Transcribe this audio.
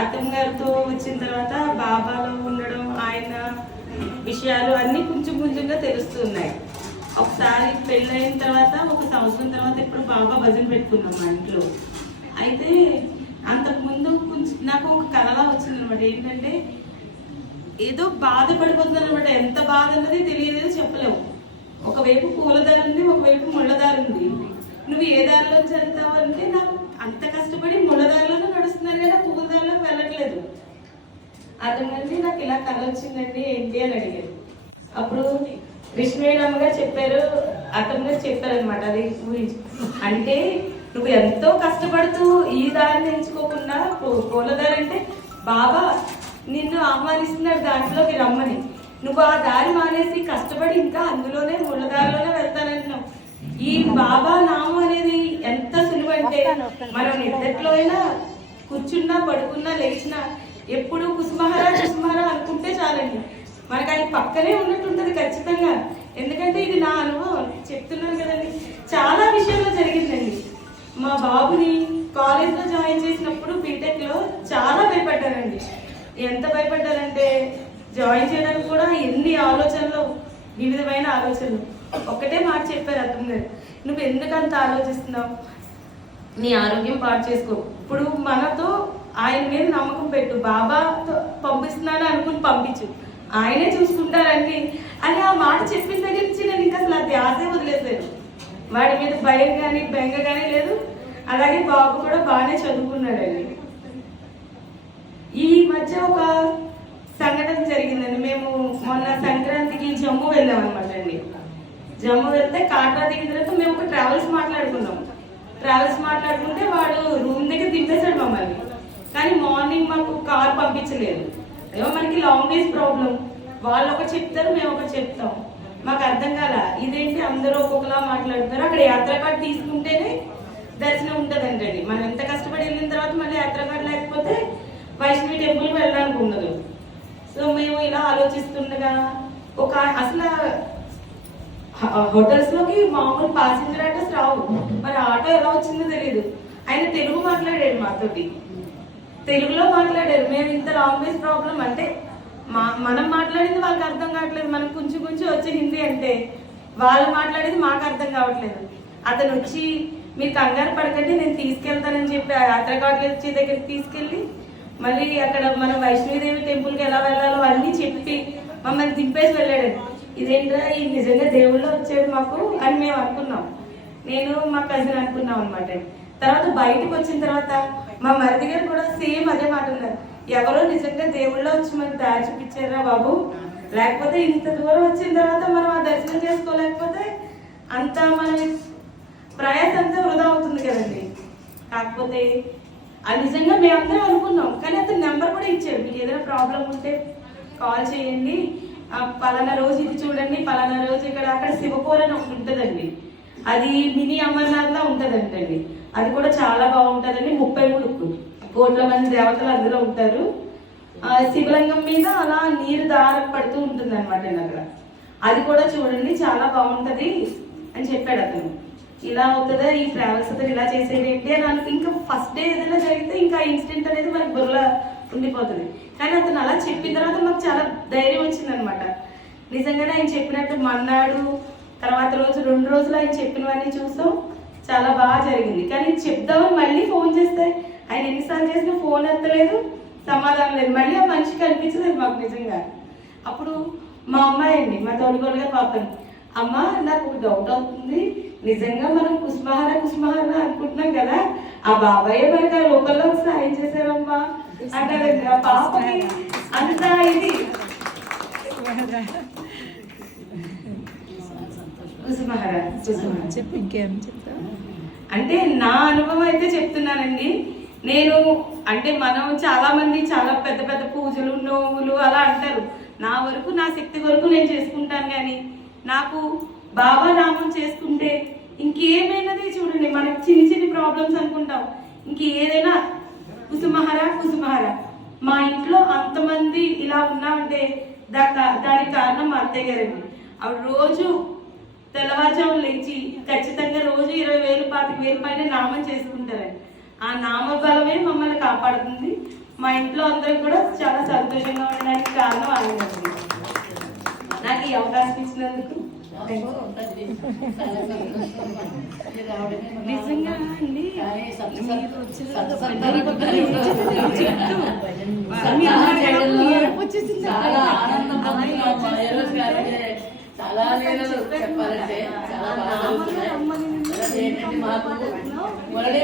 అత్తమ్మ గారితో వచ్చిన తర్వాత బాబాలో ఉండడం ఆయన విషయాలు అన్నీ కొంచెం కొంచెంగా తెలుస్తున్నాయి. ఒకసారి పెళ్ళైన తర్వాత ఒక సంవత్సరం తర్వాత ఇప్పుడు బాబా భజన పెట్టుకున్నాం మా ఇంట్లో. అయితే అంతకుముందు కొంచెం నాకు ఒక కలలా వచ్చింది అనమాట ఏంటంటే ఏదో బాధపడిపోతుంది అనమాట ఎంత బాధ అన్నది తెలియలేదు చెప్పలేము. ఒకవైపు పూల దారి ఉంది ఒకవైపు ముళ్ళ దారి ఉంది నువ్వు ఏ దారిలో జరుగుతావు అంటే నాకు అంత కష్టపడి ముళ్ళ దారిలోనే నడుస్తున్నాను కానీ ఆ పూల దారిలో వెళ్ళట్లేదు అతనండి నాకు ఇలా కళ వచ్చిందండి ఏంటి అని అడిగారు. అప్పుడు కృష్ణవేణమ్మ గారు చెప్పారు అతను గారు చెప్పారు అనమాట అది ఊహించి. అంటే నువ్వు ఎంతో కష్టపడుతూ ఈ దారిని ఎంచుకోకుండా పూ- పూల దారి అంటే బాబా నిన్ను ఆహ్వానిస్తున్నాడు దాంట్లోకి రమ్మని. నువ్వు ఆ దారి మానేసి కష్టపడి ఇంకా అందులోనే ముళ్ళ దారిలోనే వెళ్తానంటున్నావు. ఈ బాబా నామం అనేది ఎంత సులువంటే మనం నిద్దట్లో అయినా కూర్చున్నా పడుకున్నా లేచినా ఎప్పుడు కుసుమహారా కుసుమహారా అనుకుంటే చాలండి. మనకు ఆయన పక్కనే ఉన్నట్టుంటది ఖచ్చితంగా. ఎందుకంటే ఇది నా అనుభవం. చెప్తున్నాను కదండి. చాలా విషయాల్లో జరిగిందండి. మా బాబుని కాలేజ్లో జాయిన్ చేసినప్పుడు బీటెక్లో చాలా భయపడ్డానండి ఎంత భయపడ్డానంటే జాయిన్ చేయడానికి కూడా ఎన్ని ఆలోచనలు వివిధమైన ఆలోచనలు. ఒకటే మాట చెప్పారు అతను గారు. నువ్వు ఎందుకంత ఆలోచిస్తున్నావు? నీ ఆరోగ్యం పాడు చేసుకో. ఇప్పుడు మనతో ఆయన మీద నమ్మకం పెట్టు. బాబా పంపిస్తున్నాను అనుకుని పంపించు. ఆయనే చూసుకుంటారండి. అని ఆ మాట చెప్పిన దగ్గర నుంచి నేను ఇంకా అసలు ఆ ధ్యాసే వదిలేసాను. వాడి మీద భయం కానీ బెంగ కానీ లేదు. అలాగే బాబు కూడా బాగానే చదువుకున్నాడండి. ఈ మధ్య ఒక సంఘటన జరిగిందండి. మేము మొన్న సంక్రాంతికి జమ్మూ వెళ్ళాం అనమాట అండి. జమ్మూ వెళ్తే కాట్రా దిగిన తర్వాత మేము ఒక ట్రావెల్స్ మాట్లాడుకున్నాం. ట్రావెల్స్ మాట్లాడుకుంటే వాడు రూమ్ దగ్గర దింపేశాడు మమ్మల్ని. కానీ మార్నింగ్ మాకు కార్ పంపించలేదు. ఏమో మనకి లాంగ్ ప్రాబ్లం వాళ్ళు ఒక చెప్తారు మేము ఒక చెప్తాం. మాకు అర్థం కాల? ఇదేంటి అందరూ ఒక్కొక్కలా మాట్లాడుతారు అక్కడ యాత్ర కార్డు తీసుకుంటేనే దర్శనం ఉంటుందంటండి మనం ఎంత కష్టపడి వెళ్ళిన తర్వాత మళ్ళీ యాత్ర కార్డు లేకపోతే వైష్ణవి టెంపుల్ వెళ్ళడానికి ఉండదు. సో మేము ఇలా ఆలోచిస్తుండగా ఒక అసలు హోటల్స్లోకి మామూలు పాసింజర్ ఆటోస్ రావు. మరి ఆటో ఎలా వచ్చిందో తెలియదు ఆయన తెలుగు మాట్లాడాడు మాతోటి. తెలుగులో మాట్లాడారు. మేము ఇంత లాంగ్వేజ్ ప్రాబ్లం అంటే మా మనం మాట్లాడింది వాళ్ళకి అర్థం కావట్లేదు. మనం కొంచెం కొంచెం వచ్చే హిందీ అంటే వాళ్ళు మాట్లాడేది మాకు అర్థం కావట్లేదు. అతను వచ్చి మీరు కంగారు పడకండి నేను తీసుకెళ్తానని చెప్పి ఆ వచ్చే దగ్గరికి తీసుకెళ్ళి మళ్ళీ అక్కడ మన వైష్ణోదేవి టెంపుల్కి ఎలా వెళ్ళాలో అన్నీ చెప్పి మమ్మల్ని దింపేసి వెళ్ళాడండి ఇదేంట్రా ఈ నిజంగా దేవుళ్ళు వచ్చాడు మాకు అని మేము అనుకున్నాం. నేను మా కజిన్ అనుకున్నాం అనమాట తర్వాత బయటకు వచ్చిన తర్వాత మా మరిది గారు కూడా సేమ్ అదే మాట ఉన్నారు. ఎవరో నిజంగా దేవుళ్ళో వచ్చి మనకు దారి చూపించారా బాబు? లేకపోతే ఇంత దూరం వచ్చిన తర్వాత మనం ఆ దర్శనం చేసుకోలేకపోతే అంత మన ప్రయాసం అంతా వృధా అవుతుంది కదండి. కాకపోతే అది నిజంగా మేమందరం అనుకున్నాం కానీ అతను నెంబర్ కూడా ఇచ్చాడు మీకు ఏదైనా ప్రాబ్లం ఉంటే కాల్ చేయండి. పలానా రోజు ఇది చూడండి పలానా రోజు ఇక్కడ అక్కడ శివపూర్ అని ఒకటి ఉంటుందండి. అది మినీ అమర్నాథ్ లా అది కూడా చాలా బాగుంటుందండి. ముప్పై మూడు కోట్ల మంది దేవతలు అందులో ఉంటారు. శివలింగం మీద అలా నీరు దారం పడుతూ ఉంటుంది అనమాట అక్కడ. అది కూడా చూడండి చాలా బాగుంటుంది అని చెప్పాడు అతను. ఇలా అవుతుందా? ఈ ట్రావెల్స్ అతను ఇలా చేసేది ఏంటి అని అనుకు ఇంకా ఫస్ట్ డే ఏదైనా జరిగితే ఇంకా ఇన్సిడెంట్ అనేది మనకి బుర్ర ఉండిపోతుంది. కానీ అతను అలా చెప్పిన తర్వాత మాకు చాలా ధైర్యం వచ్చింది అనమాట నిజంగానే ఆయన చెప్పినట్టు మన్నాడు తర్వాత రోజు రెండు రోజులు ఆయన చెప్పినవన్నీ చూసాం. చాలా బాగా జరిగింది. కానీ చెప్దామని మళ్ళీ ఫోన్ చేస్తే ఆయన ఎన్నిసార్లు చేసినా ఫోన్ ఎత్తలేదు సమాధానం లేదు. మళ్ళీ ఆ మనిషి కనిపించలేదు మాకు నిజంగా. అప్పుడు మా అమ్మాయి అండి మా తోడుగోలుగా పాపని. అమ్మ నాకు ఒక డౌట్ అవుతుంది. నిజంగా మనం కుస్మహార కుస్మహార అనుకుంటున్నాం కదా. ఆ బాబాయ్ మనకి ఆ లోకల్లో సాయం చేశారమ్మా అంటారండి ఆ పాపకి అంత ఇది. కుసుమహార. చెప్పు ఇంకేం చెప్తావు అంటే నా అనుభవం అయితే చెప్తున్నానండి. నేను అంటే మనం చాలామంది చాలా పెద్ద పెద్ద పూజలు నోములు అలా అంటారు. నా వరకు నా శక్తి వరకు నేను చేసుకుంటాను కానీ నాకు బాబా నామం చేసుకుంటే ఇంకేమైనది చూడండి. మనకి చిన్ని చిన్ని ప్రాబ్లమ్స్ అనుకుంటాం. ఇంకేదైనా కుసుమహర కుసుమహర. మా ఇంట్లో అంతమంది ఇలా ఉన్నామంటే దా దానికి కారణం మా అత్తయ్య గారండి. ఆవిడ రోజు తెల్లవారుజాము లేచి ఖచ్చితంగా రోజు ఇరవై వేలు పాతిక వేలు పైన నామం చేసుకుంటారండి ఆ నామబలమే మమ్మల్ని కాపాడుతుంది. మా ఇంట్లో అందరం కూడా చాలా సంతోషంగా ఉండడానికి కారణం ఆయన నాకు ఈ అవకాశం ఇచ్చినందుకు నిజంగా అండి వచ్చేసింది. చాలా ఆనందం చెప్పాలంటే చాలా బాగా జరుగుతున్నాయి. ఏంటంటే మాకు మురళీ